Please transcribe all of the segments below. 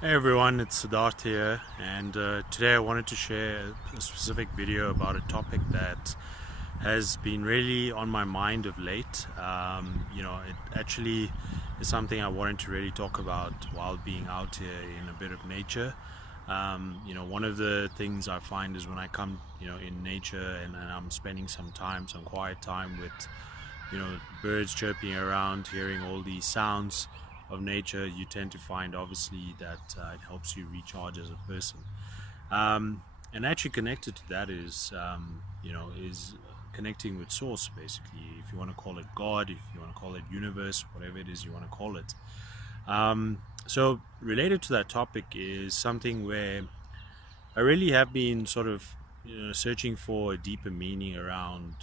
Hey everyone, it's Siddharth here, and today I wanted to share a specific video about a topic that has been really on my mind of late. It actually is something I wanted to really talk about while being out here in a bit of nature. One of the things I find is when I come, in nature and I'm spending some quiet time with, birds chirping around, hearing all these sounds of nature, you tend to find obviously that it helps you recharge as a person. And actually connected to that is connecting with source, basically, if you want to call it God, if you want to call it universe, whatever it is you want to call it. So related to that topic is something where I really have been sort of searching for a deeper meaning around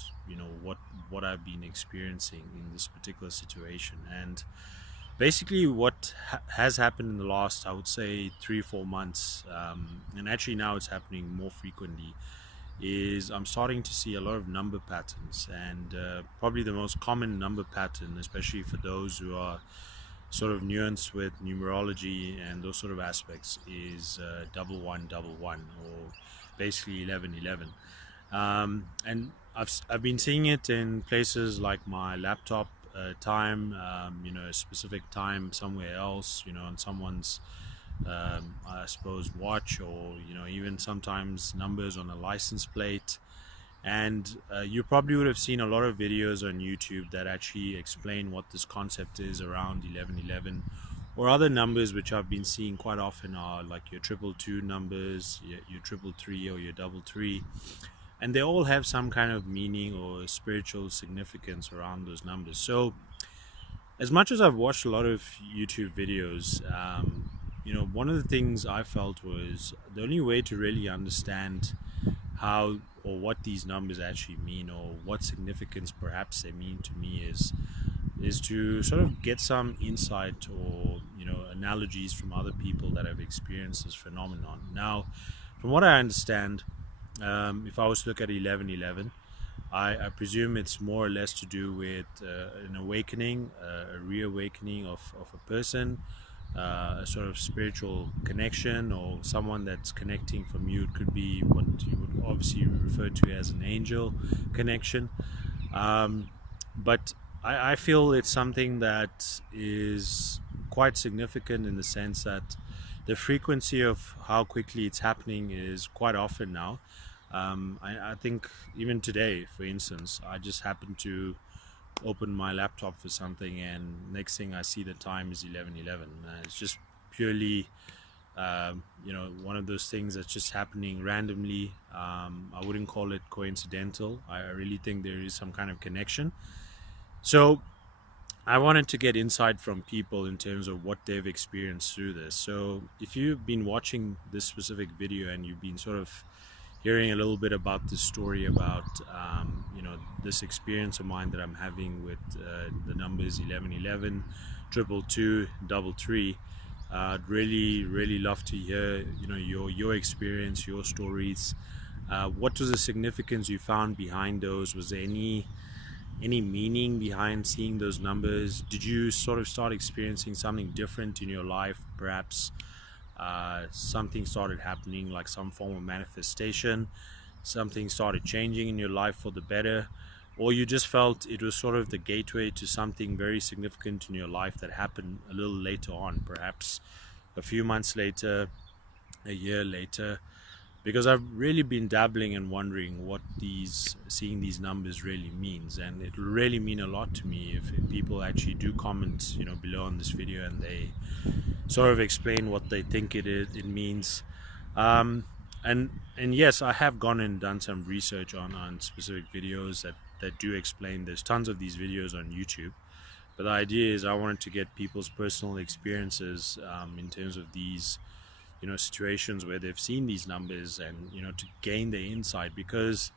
what I've been experiencing in this particular situation. And basically what has happened in the last, I would say, 3 or 4 months, and actually now it's happening more frequently, is I'm starting to see a lot of number patterns. And probably the most common number pattern, especially for those who are sort of nuanced with numerology and those sort of aspects, is 1111, or basically 1111. And I've been seeing it in places like my laptop time, a specific time somewhere else, on someone's, I suppose, watch, or, even sometimes numbers on a license plate. And you probably would have seen a lot of videos on YouTube that actually explain what this concept is around 1111, or other numbers which I've been seeing quite often are like your triple two numbers, your triple three, or your double three, and they all have some kind of meaning or spiritual significance around those numbers. So as much as I've watched a lot of YouTube videos, one of the things I felt was the only way to really understand how or what these numbers actually mean, or what significance perhaps they mean to me, is to sort of get some insight, or analogies from other people that have experienced this phenomenon. Now, from what I understand, if I was to look at 1111, I presume it's more or less to do with an awakening, a reawakening of a person, a sort of spiritual connection, or someone that's connecting from you. It could be what you would obviously refer to as an angel connection. But I feel it's something that is quite significant in the sense that the frequency of how quickly it's happening is quite often now. I think even today, for instance, I just happened to open my laptop for something, and next thing I see, the time is 11:11. It's just purely one of those things that's just happening randomly. I wouldn't call it coincidental. I really think there is some kind of connection. So I wanted to get insight from people in terms of what they've experienced through this. So if you've been watching this specific video and you've been sort of hearing a little bit about this story about this experience of mine that I'm having with the numbers 1111, triple two, double three, I'd really love to hear your experience, your stories. What was the significance you found behind those? Was there any meaning behind seeing those numbers? Did you sort of start experiencing something different in your life? Perhaps something started happening, like some form of manifestation, something started changing in your life for the better, or you just felt it was sort of the gateway to something very significant in your life that happened a little later on, perhaps a few months later, a year later. Because I've really been dabbling and wondering what seeing these numbers really means, and it will really mean a lot to me if people actually do comment below on this video, and they sort of explain what they think it means. And yes, I have gone and done some research on specific videos that do explain. There's tons of these videos on YouTube, but the idea is I wanted to get people's personal experiences in terms of these situations where they've seen these numbers, and to gain the insight. Because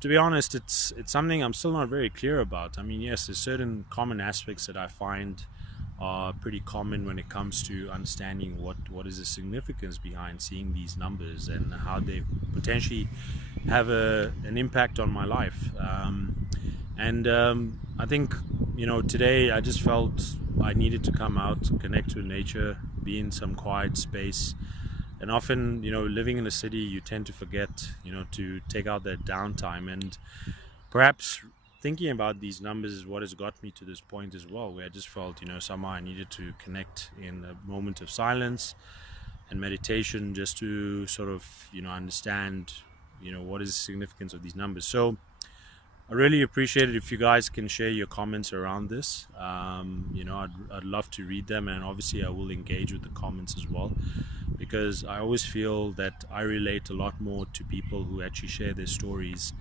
to be honest, it's something I'm still not very clear about. I mean, yes, there's certain common aspects that I find are pretty common when it comes to understanding what is the significance behind seeing these numbers, and how they potentially have an impact on my life. And I think today I just felt I needed to come out, connect with nature, be in some quiet space. And often, living in a city, you tend to forget, to take out that downtime. And perhaps thinking about these numbers is what has got me to this point as well, where I just felt, somehow I needed to connect in a moment of silence and meditation, just to sort of, understand, what is the significance of these numbers. So I really appreciate it if you guys can share your comments around this. I'd love to read them, and obviously I will engage with the comments as well, because I always feel that I relate a lot more to people who actually share their stories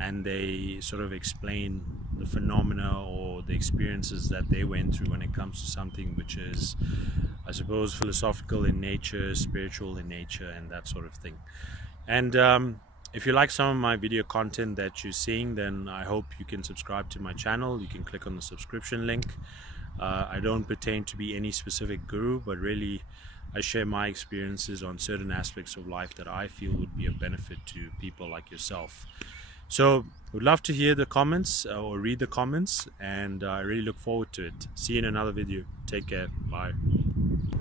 and they sort of explain the phenomena or the experiences that they went through when it comes to something which is, I suppose, philosophical in nature, spiritual in nature, and that sort of thing. And if you like some of my video content that you're seeing, then I hope you can subscribe to my channel. You can click on the subscription link. I don't pretend to be any specific guru, but really I share my experiences on certain aspects of life that I feel would be a benefit to people like yourself. So would love to hear the comments or read the comments, and I really look forward to it. See you in another video. Take care. Bye.